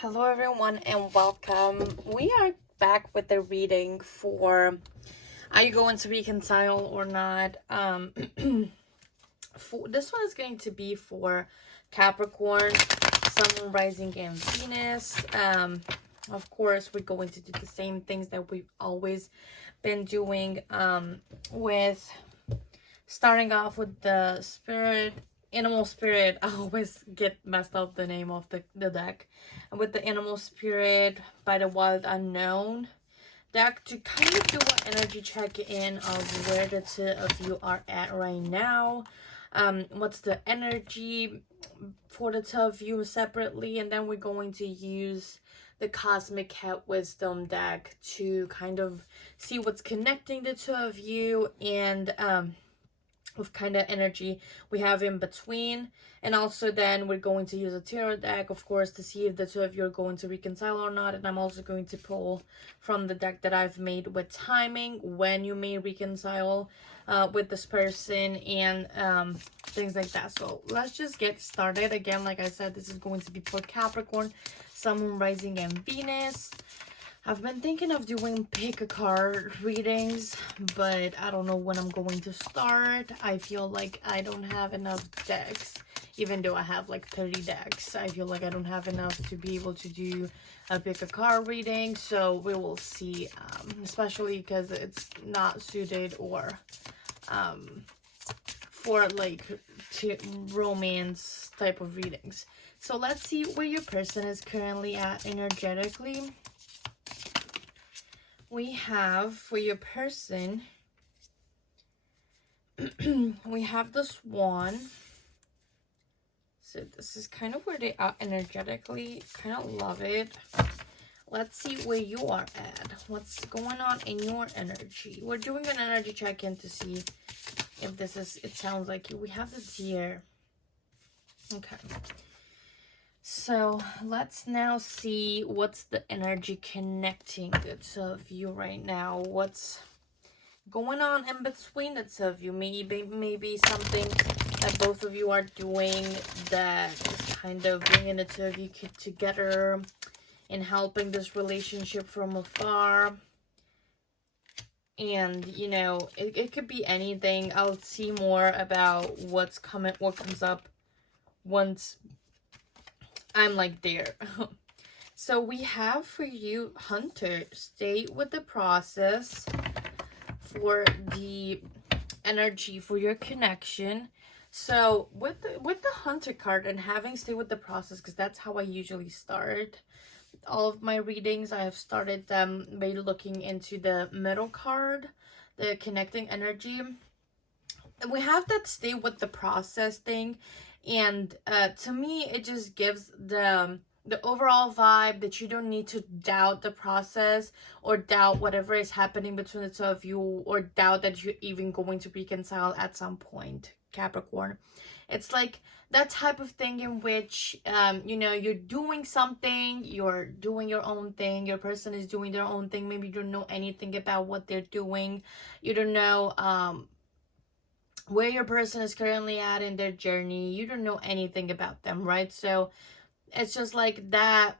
Hello everyone and welcome. We are back with the reading for are you going to reconcile or not? For this one is going to be for Capricorn, Sun, Rising, and Venus. Of course, we're going to do the same things that we've always been doing with starting off with the animal spirit. I always get messed up the name of the deck. And with the animal spirit by the Wild Unknown deck to kind of do an energy check-in of where the two of you are at right now. What's the energy for the two of you separately, and then we're going to use the Cosmic Cat Wisdom deck to kind of see what's connecting the two of you and what kind of energy we have in between. And also then we're going to use a tarot deck, of course, to see if the two of you are going to reconcile or not. And I'm also going to pull from the deck that I've made with timing when you may reconcile with this person and things like that. So let's just get started. Again, like I said, this is going to be for Capricorn, Sun, Moon, Rising, and Venus. I've been thinking of doing pick a card readings, but I don't know when I'm going to start. I feel like I don't have enough decks, even though I have like 30 decks. I feel like I don't have enough to be able to do a pick a card reading, so we will see, especially because it's not suited or for like romance type of readings. So let's see where your person is currently at energetically. We have for your person, we have the Swan. So this is kind of where they are energetically. Kind of love it. Let's see where you are at. What's going on in your energy? We're doing an energy check-in to see if this is, it sounds like you. We have the Deer. Okay. So let's now see what's the energy connecting the two of you right now. What's going on in between the two of you? Maybe something that both of you are doing that is kind of bringing the two of you together and helping this relationship from afar. And you know, it could be anything. I'll see more about what comes up once I'm like there. So we have for you, Hunter, stay with the process for the energy for your connection. So with the Hunter card and having stay with the process, because that's how I usually start all of my readings. I have started them by looking into the middle card, the connecting energy. And we have that stay with the process thing. And to me, it just gives the overall vibe that you don't need to doubt the process or doubt whatever is happening between the two of you or doubt that you're even going to reconcile at some point, Capricorn. It's like that type of thing in which, you know, you're doing something, you're doing your own thing, your person is doing their own thing. Maybe you don't know anything about what they're doing. You don't know, where your person is currently at in their journey. You don't know anything about them, right? So it's just like that,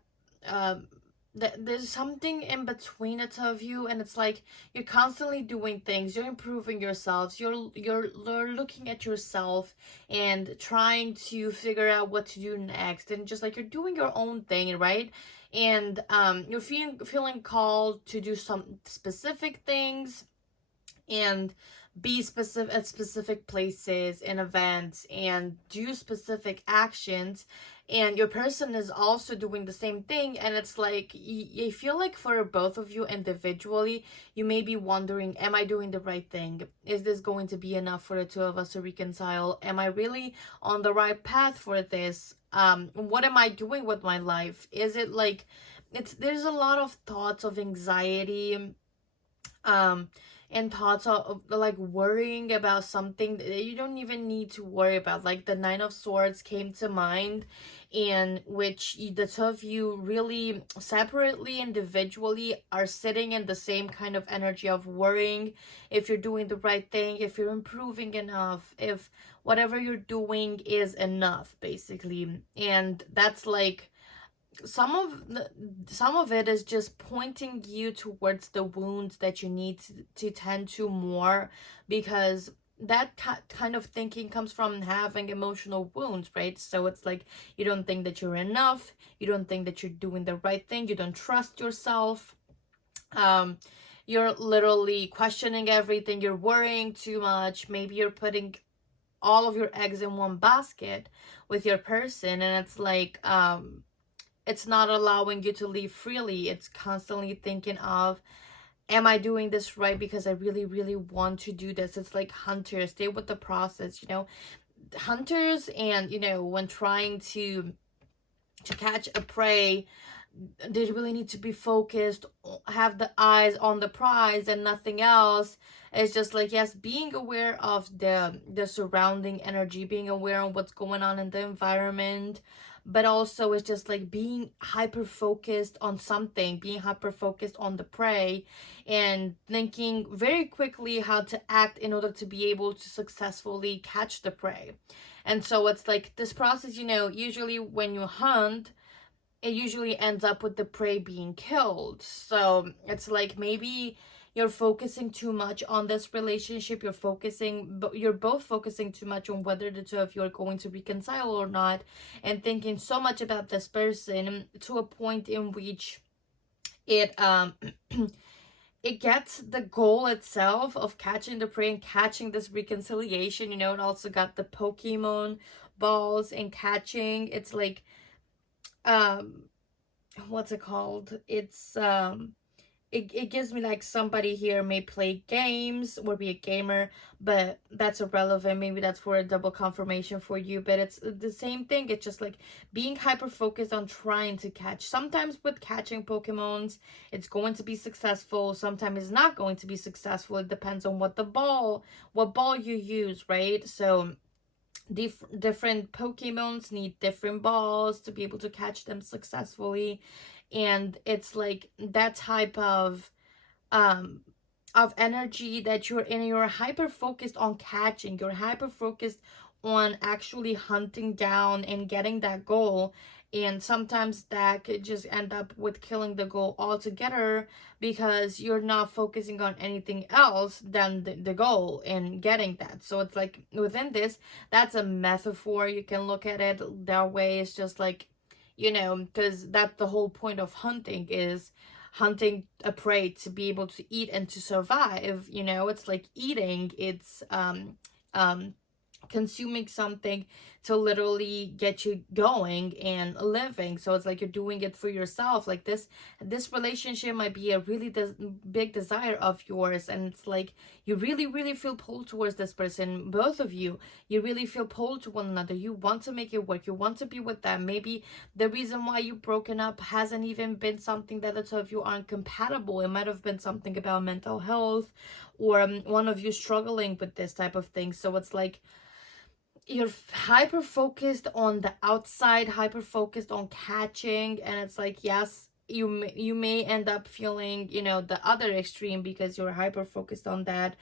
there's something in between the two of you, and it's like you're constantly doing things, you're improving yourselves, you're looking at yourself and trying to figure out what to do next, and just like you're doing your own thing, right? And you're feeling called to do some specific things and be specific at specific places and events and do specific actions, and your person is also doing the same thing. And it's like you feel like for both of you individually, you may be wondering, am I doing the right thing? Is this going to be enough for the two of us to reconcile? Am I really on the right path for this? What am I doing with my life? Is it like there's a lot of thoughts of anxiety, and thoughts of like worrying about something that you don't even need to worry about. Like the Nine of Swords came to mind, in which the two of you really separately, individually, are sitting in the same kind of energy of worrying if you're doing the right thing, if you're improving enough, if whatever you're doing is enough, basically. And that's like some of it is just pointing you towards the wounds that you need to tend to more, because that kind of thinking comes from having emotional wounds, right? So it's like you don't think that you're enough, you don't think that you're doing the right thing, you don't trust yourself. um you're literally questioning everything, you're worrying too much, maybe you're putting all of your eggs in one basket with your person, and it's like it's not allowing you to live freely. It's constantly thinking of, am I doing this right, because I really really want to do this. It's like hunters, stay with the process, you know. Hunters, and you know, when trying to catch a prey, they really need to be focused, have the eyes on the prize and nothing else. It's just like, yes, being aware of the surrounding energy, being aware of what's going on in the environment, but also it's just like being hyper focused on something, being hyper focused on the prey, and thinking very quickly how to act in order to be able to successfully catch the prey. And so it's like this process, you know, usually when you hunt, it usually ends up with the prey being killed. So it's like maybe you're focusing too much on this relationship. You're both focusing too much on whether the two of you are going to reconcile or not, and thinking so much about this person to a point in which it it gets the goal itself of catching the prey and catching this reconciliation, you know. And also got the Pokemon balls and catching. It's like um what's it called, it gives me like somebody here may play games or be a gamer, but that's irrelevant. Maybe that's for a double confirmation for you, but it's the same thing. It's just like being hyper focused on trying to catch. Sometimes with catching Pokemons, it's going to be successful, sometimes it's not going to be successful. It depends on what ball you use, right? So different Pokemons need different balls to be able to catch them successfully. And it's like that type um of energy that you're in. You're hyper focused on catching, you're hyper focused on actually hunting down and getting that goal. And sometimes that could just end up with killing the goal altogether, because you're not focusing on anything else than the goal and getting that. So it's like within this, that's a metaphor. You can look at it that way. It's just like, you know, because that's the whole point of hunting, is hunting a prey to be able to eat and to survive. You know, it's like eating, it's um consuming something to literally get you going and living. So it's like you're doing it for yourself. Like this relationship might be a really big desire of yours, and it's like you really really feel pulled towards this person. Both of you, you really feel pulled to one another. You want to make it work, you want to be with them. Maybe the reason why you've broken up hasn't even been something that the two of you aren't compatible. It might have been something about mental health, or one of you struggling with this type of thing. So it's like you're hyper focused on the outside, hyper focused on catching, and it's like, yes, you may end up feeling, you know, the other extreme, because you're hyper focused on that.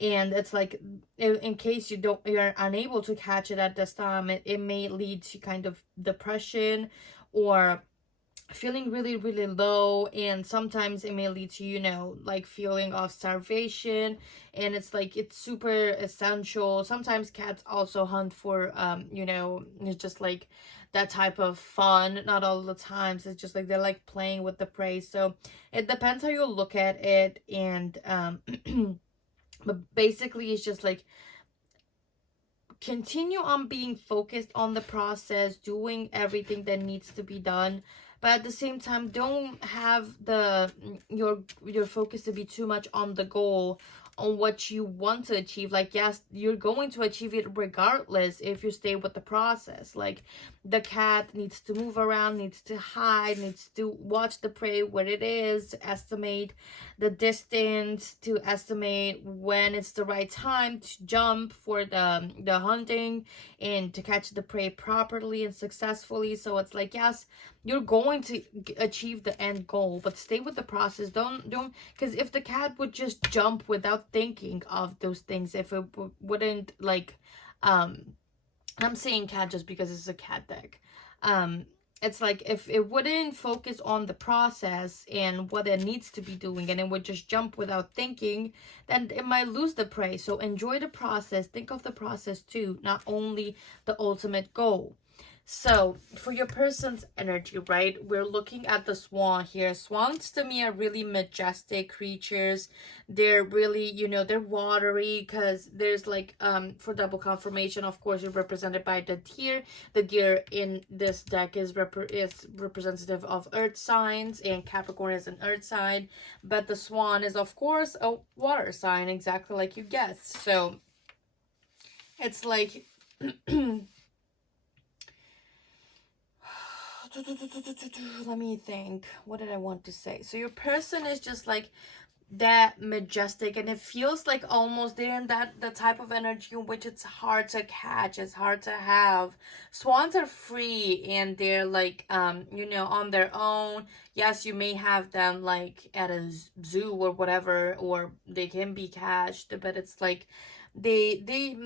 And it's like in case you're unable to catch it at this time, it may lead to kind of depression, or feeling really really low. And sometimes it may lead to, you know, like feeling of starvation. And it's like it's super essential. Sometimes cats also hunt for you know, it's just like that type of fun. Not all the times, it's just like they're like playing with the prey. So it depends how you look at it. And but basically it's just like continue on being focused on the process, doing everything that needs to be done. But at the same time, don't have your focus to be too much on the goal, on what you want to achieve. Like, yes, you're going to achieve it regardless if you stay with the process. Like, the cat needs to move around, needs to hide, needs to watch the prey where it is, to estimate the distance, to estimate when it's the right time to jump for the hunting, and to catch the prey properly and successfully. So it's like, yes, you're going to achieve the end goal, but stay with the process. Don't because if the cat would just jump without thinking of those things, if it wouldn't like I'm saying cat just because it's a cat deck, it's like if it wouldn't focus on the process and what it needs to be doing, and it would just jump without thinking, then it might lose the prey. So enjoy the process. Think of the process too, not only the ultimate goal. So for your person's energy, right, we're looking at the swan here. Swans to me are really majestic creatures. They're really, you know, they're watery, because there's like for double confirmation, of course, you're represented by the deer. The deer in this deck is representative of earth signs, and Capricorn is an earth sign, but the swan is of course a water sign, exactly like you guessed. So it's like let me think. What did I want to say? So your person is just like that majestic, and it feels like almost they're in that the type of energy in which it's hard to catch, it's hard to have. Swans are free, and they're like you know, on their own. Yes, you may have them like at a zoo or whatever, or they can be catched, but it's like they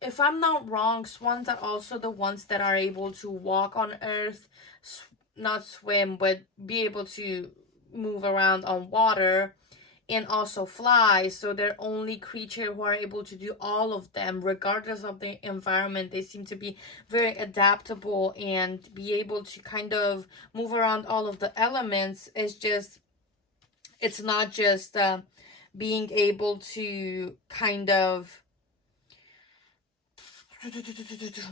if I'm not wrong, swans are also the ones that are able to walk on earth, not swim, but be able to move around on water, and also fly. So they're only creature who are able to do all of them regardless of the environment. They seem to be very adaptable and be able to kind of move around all of the elements. It's not just being able to kind of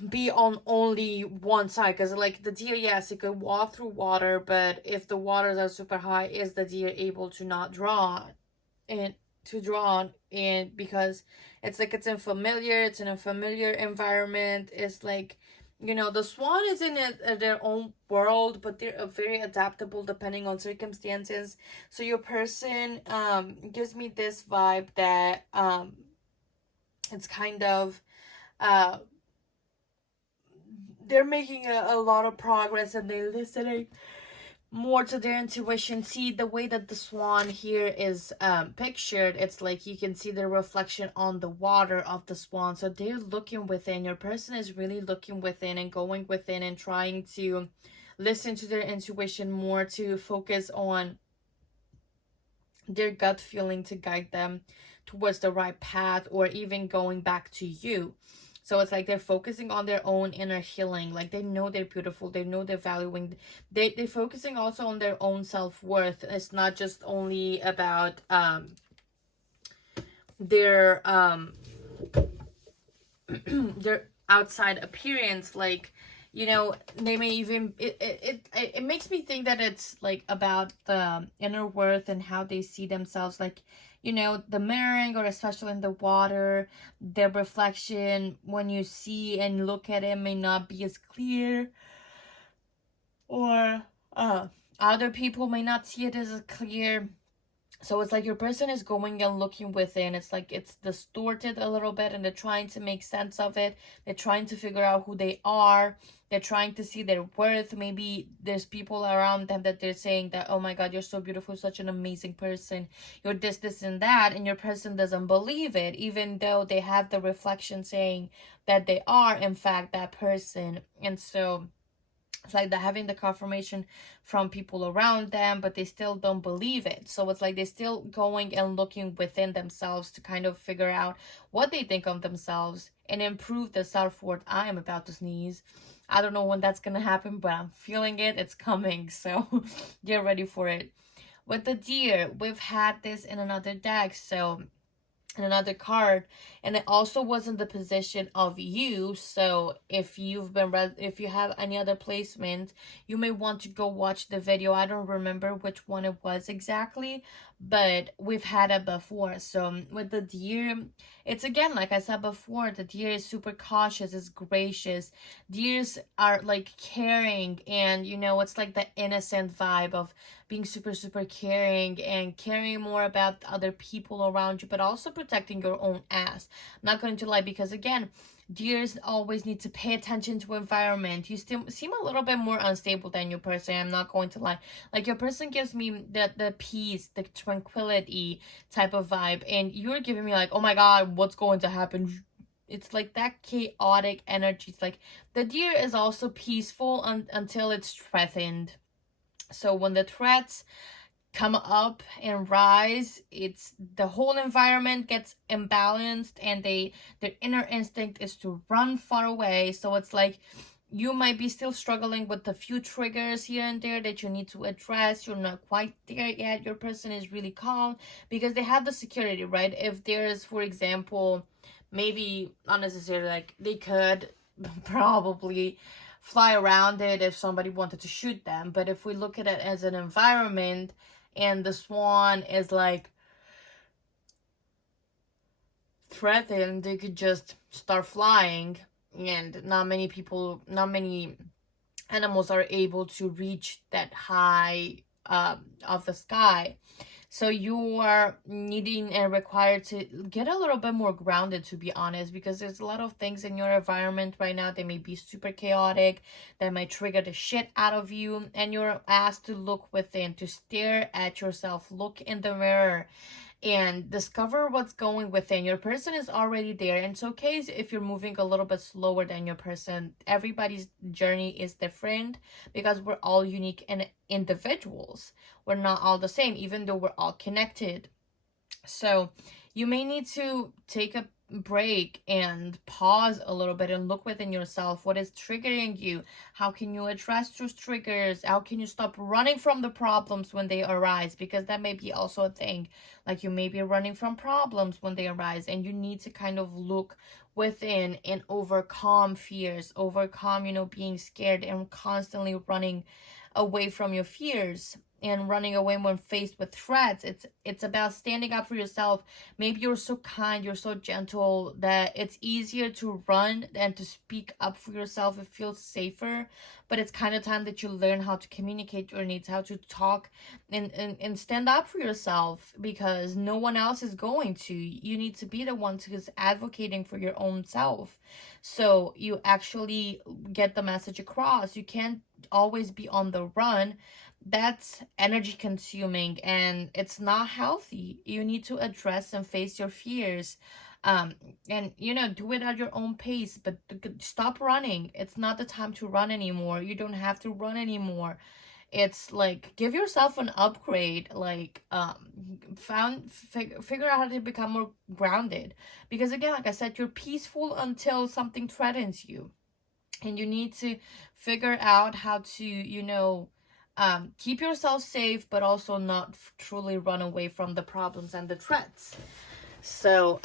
be on only one side, because like the deer, yes, it could walk through water, but if the waters are super high, is the deer able to not draw and to draw on? And because it's like it's in a familiar environment. It's like, you know, the swan is in their own world, but they're very adaptable depending on circumstances. So your person gives me this vibe that it's kind of they're making a lot of progress, and they're listening more to their intuition. See the way that the swan here is pictured, it's like you can see the reflection on the water of the swan. So they're looking within. Your person is really looking within and going within and trying to listen to their intuition more, to focus on their gut feeling to guide them towards the right path, or even going back to you. So it's like they're focusing on their own inner healing. Like they know they're beautiful. They know they're valuing. They're focusing also on their own self-worth. It's not just only about their their outside appearance. Like, you know, they may even it makes me think that it's like about the inner worth and how they see themselves. Like, you know, the mirroring, or especially in the water, the reflection when you see and look at it may not be as clear, or other people may not see it as clear. So it's like your person is going and looking within. It's like it's distorted a little bit, and they're trying to make sense of it. They're trying to figure out who they are. They're trying to see their worth. Maybe there's people around them that they're saying that, oh my God, you're so beautiful, such an amazing person. You're this, and that. And your person doesn't believe it, even though they have the reflection saying that they are, in fact, that person. And so it's like they're having the confirmation from people around them, but they still don't believe it. So it's like they're still going and looking within themselves to kind of figure out what they think of themselves and improve the self-worth. I am about to sneeze. I don't know when that's going to happen, but I'm feeling it. It's coming. So get ready for it. With the deer, we've had this in another deck. So another card, and it also was in the position of you. So if you've been if you have any other placement, you may want to go watch the video. I don't remember which one it was exactly, but we've had it before. So with the deer, it's again, like I said before, the deer is super cautious, is gracious. Deers are like caring, and you know, it's like the innocent vibe of being super caring and caring more about other people around you, but also protecting your own ass. I'm not going to lie, because again, deers always need to pay attention to environment. You still seem a little bit more unstable than your person. I'm not going to lie. Like your person gives me the peace, the tranquility type of vibe, and you're giving me like, oh my God, what's going to happen? it's like that chaotic energy. It's like the deer is also peaceful until it's threatened. So when the threats come up and rise, it's the whole environment gets imbalanced, and their inner instinct is to run far away. So it's like you might be still struggling with a few triggers here and there that you need to address. You're not quite there yet. Your person is really calm because they have the security, right? If there's, for example, maybe not necessarily, like they could probably fly around it if somebody wanted to shoot them. But if we look at it as an environment, and the swan is like threatened, they could just start flying, and not many animals are able to reach that high of the sky. So you are needing and required to get a little bit more grounded, to be honest, because there's a lot of things in your environment right now. They may be super chaotic, that might trigger the shit out of you, and you're asked to look within, to stare at yourself, look in the mirror, and discover what's going within. Your person is already there, and it's okay if you're moving a little bit slower than your person. Everybody's journey is different because we're all unique and individuals. We're not all the same, even though we're all connected. So you may need to take a break and pause a little bit and look within yourself. What is triggering you? How can you address those triggers? How can you stop running from the problems when they arise? Because that may be also a thing. Like you may be running from problems when they arise, and you need to kind of look within and overcome fears, overcome, being scared and constantly running away from your fears and running away when faced with threats. It's about standing up for yourself. Maybe you're so kind, you're so gentle that it's easier to run than to speak up for yourself. It feels safer, but it's kind of time that you learn how to communicate your needs, how to talk and stand up for yourself, because no one else is going to. You need to be the one who's advocating for your own self, so you actually get the message across. You can't always be on the run. That's energy consuming and it's not healthy. You need to address and face your fears, and do it at your own pace, but stop running. It's not the time to run anymore. You don't have to run anymore. It's like, give yourself an upgrade, like figure out how to become more grounded, because again, like I said, you're peaceful until something threatens you, and you need to figure out how to keep yourself safe, but also not truly run away from the problems and the threats. So,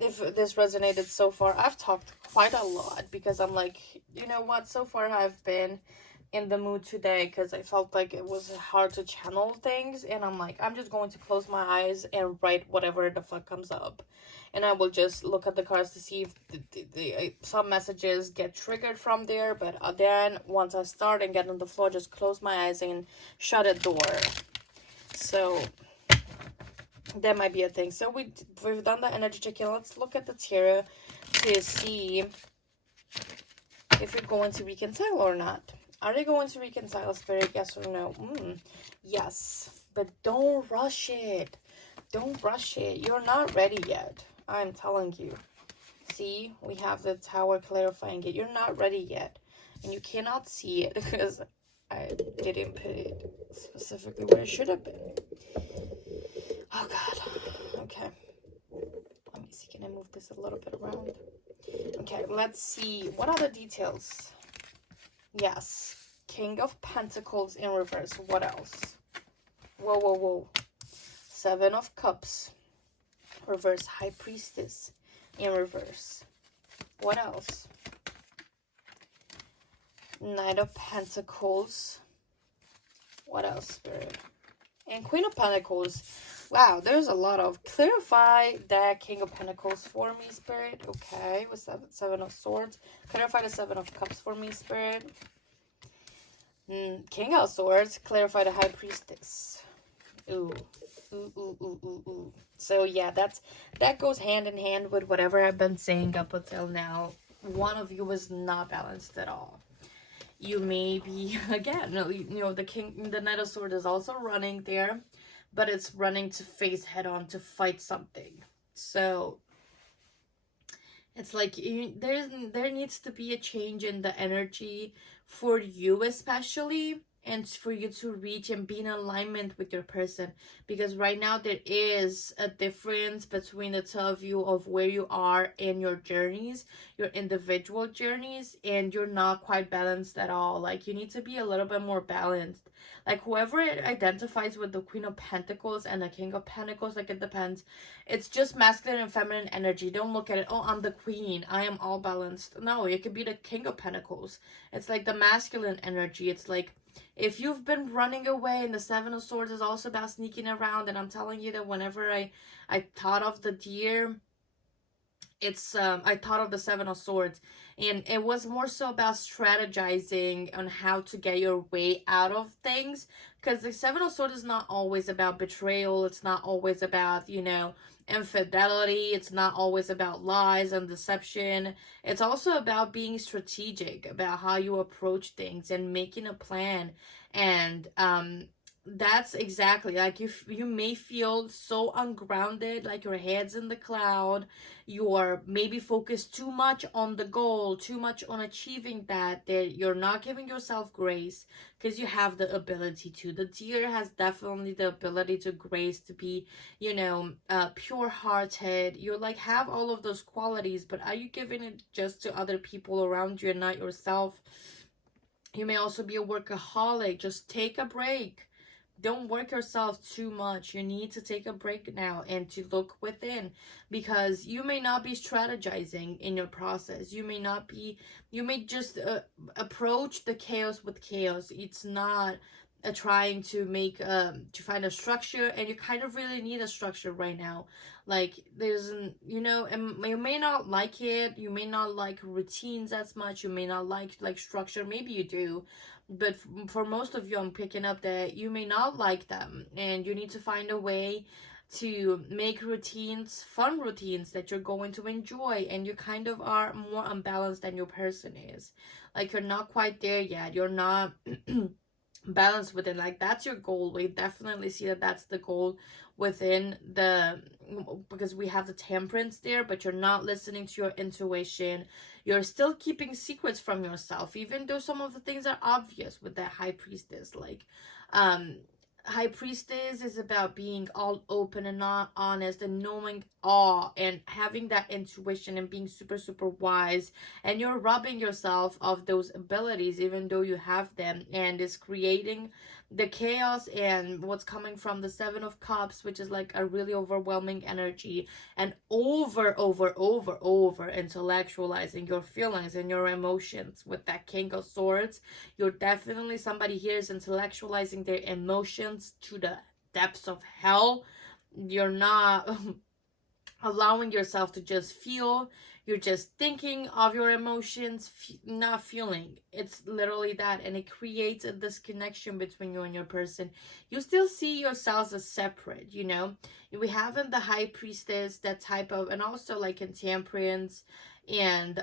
if this resonated so far, I've talked quite a lot because I'm like, you know what? So far, I've been in the mood today because I felt like it was hard to channel things, and I'm like, I'm just going to close my eyes and write whatever the fuck comes up, and I will just look at the cards to see if some messages get triggered from there. But then once I start and get on the floor, just close my eyes and shut a door. So that might be a thing. So we've done the energy check-in. Let's look at the tarot to see if you're going to reconcile or not. Are they going to reconcile, Spirit? Yes or no? Yes. But don't rush it. Don't rush it. You're not ready yet. I'm telling you. See? We have the Tower clarifying it. You're not ready yet. And you cannot see it because I didn't put it specifically where it should have been. Oh, God. Okay. Let me see. Can I move this a little bit around? Okay. Let's see. What are the details? Yes. King of Pentacles in reverse. What else? Whoa, whoa, whoa. Seven of Cups. Reverse. High Priestess in reverse. What else? Knight of Pentacles. What else, Spirit? And Queen of Pentacles. Wow, there's a lot of... Clarify that King of Pentacles for me, Spirit. Okay, with Seven of Swords. Clarify the Seven of Cups for me, Spirit. King of Swords. Clarify the High Priestess. Ooh. Ooh, ooh, ooh, ooh, ooh. So, yeah, that goes hand in hand with whatever I've been saying up until now. One of you is not balanced at all. You may be, again, the Knight of Swords is also running there, but it's running to face head on to fight something. So It's like there needs to be a change in the energy for you, especially, and for you to reach and be in alignment with your person, because right now there is a difference between the two of you of where you are in your journeys, your individual journeys, and you're not quite balanced at all. Like, you need to be a little bit more balanced. Like, whoever identifies with the Queen of Pentacles and the King of Pentacles, like, it depends. It's just masculine and feminine energy. Don't look at it, oh, I'm the queen, I am all balanced. No, it could be the King of Pentacles. It's like the masculine energy. It's like, if you've been running away, and the Seven of Swords is also about sneaking around, and I'm telling you that whenever I thought of the deer, it's I thought of the Seven of Swords, and it was more so about strategizing on how to get your way out of things, because the Seven of Swords is not always about betrayal. It's not always about, you know, infidelity. It's not always about lies and deception. It's also about being strategic about how you approach things and making a plan. And that's exactly, like, you may feel so ungrounded, like your head's in the cloud. You're maybe focused too much on the goal, too much on achieving that you're not giving yourself grace, because you have the ability to. The deer has definitely the ability to grace, to be, you know, pure hearted. You like have all of those qualities, but are you giving it just to other people around you and not yourself? You may also be a workaholic. Just take a break. Don't work yourself too much. You need to take a break now and to look within, because you may not be strategizing in your process. You may just approach the chaos with chaos. It's not trying to make to find a structure, and you kind of really need a structure right now. Like, there's you know, and you may not like it. You may not like routines as much. You may not like structure. Maybe you do, but for most of you, I'm picking up that you may not like them, and you need to find a way to make routines, fun routines that you're going to enjoy. And you kind of are more unbalanced than your person is. Like, you're not quite there yet. You're not balanced with it. Like, that's your goal. We definitely see that that's the goal within the, because we have the Temperance there, but you're not listening to your intuition. You're still keeping secrets from yourself, even though some of the things are obvious with that High Priestess. Like, High Priestess is about being all open and not honest, and knowing all, and having that intuition, and being super, super wise. And you're robbing yourself of those abilities, even though you have them. And it's creating the chaos and what's coming from the Seven of Cups, which is like a really overwhelming energy, and over intellectualizing your feelings and your emotions with that King of Swords. You're definitely, somebody here is intellectualizing their emotions to the depths of hell. You're not allowing yourself to just feel. You're just thinking of your emotions, not feeling. It's literally that, and it creates a disconnection between you and your person. You still see yourselves as separate, you know. We have in the High Priestess that type of, and also like in Temperance, and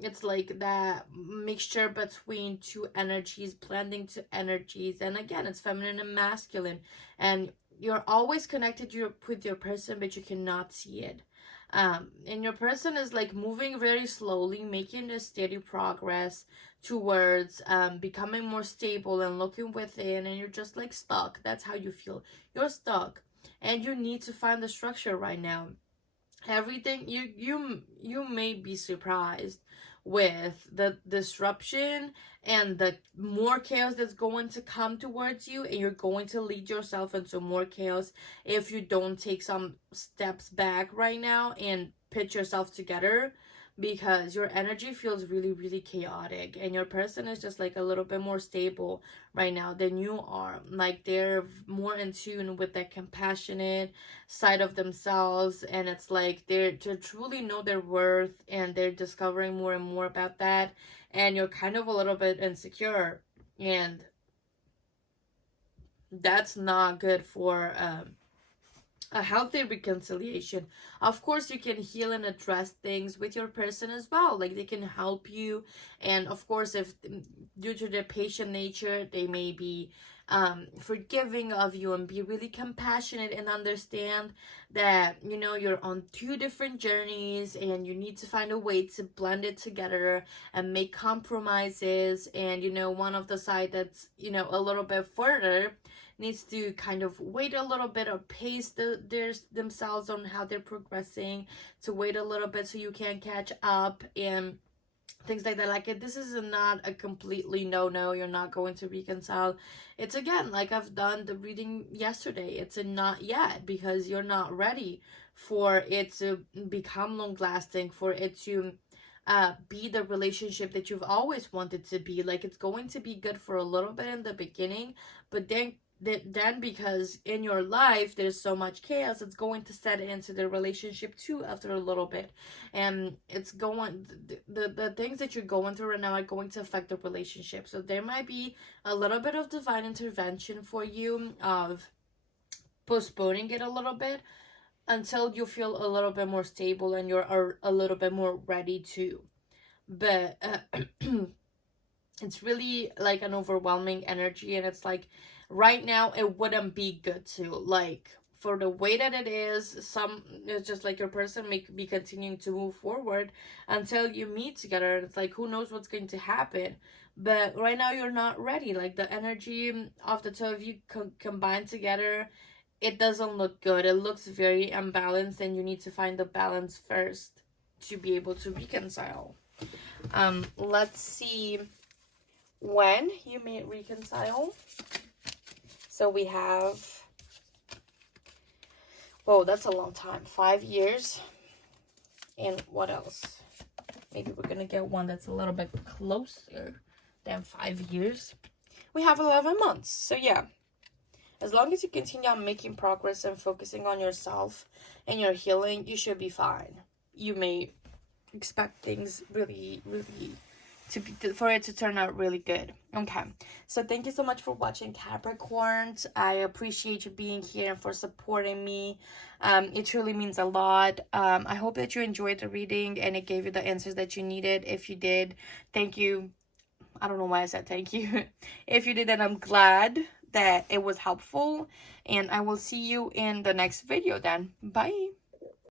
it's like that mixture between two energies, blending two energies. And again, it's feminine and masculine, and you're always connected with your person, but you cannot see it. And your person is like moving very slowly, making a steady progress towards becoming more stable and looking within, and you're just like stuck. That's how you feel. You're stuck, and you need to find the structure right now. Everything, you may be surprised with the disruption and the more chaos that's going to come towards you, and you're going to lead yourself into more chaos if you don't take some steps back right now and put yourself together, because your energy feels really, really chaotic, and your person is just like a little bit more stable right now than you are. Like, they're more in tune with that compassionate side of themselves, and it's like they're to truly know their worth, and they're discovering more and more about that. And you're kind of a little bit insecure, and that's not good for a healthy reconciliation. Of course, you can heal and address things with your person as well. Like, they can help you. And of course, if due to their patient nature, they may be forgiving of you, and be really compassionate, and understand that, you know, you're on two different journeys and you need to find a way to blend it together and make compromises. And, you know, one of the side that's, you know, a little bit further needs to kind of wait a little bit, or pace themselves on how they're progressing, to wait a little bit so you can catch up, and things like that. Like, this is not a completely no, you're not going to reconcile. It's, again, like I've done the reading yesterday, it's a not yet, because you're not ready for it to become long lasting, for it to be the relationship that you've always wanted to be. Like, it's going to be good for a little bit in the beginning, but then because in your life there's so much chaos, it's going to set into the relationship too after a little bit. And it's going, the things that you're going through right now are going to affect the relationship. So there might be a little bit of divine intervention for you, of postponing it a little bit until you feel a little bit more stable and you're a little bit more ready to. But it's really like an overwhelming energy, and it's like, right now it wouldn't be good to, like, for the way that it is, it's just like your person may be continuing to move forward until you meet together. It's like, who knows what's going to happen. But right now you're not ready. Like, the energy of the two of you combined together, it doesn't look good. It looks very unbalanced, and you need to find the balance first to be able to reconcile. Let's see when you may reconcile. So we have, whoa, that's a long time. 5 years. And what else? Maybe we're going to get one that's a little bit closer than 5 years. We have 11 months. So yeah, as long as you continue on making progress and focusing on yourself and your healing, you should be fine. You may expect things really, really for it to turn out really good. Okay, so thank you so much for watching, Capricorns. I appreciate you being here and for supporting me. It truly means a lot. I hope that you enjoyed the reading and it gave you the answers that you needed. If you did, thank you. I don't know why I said thank you. If you did, then I'm glad that it was helpful, and I will see you in the next video then. Bye.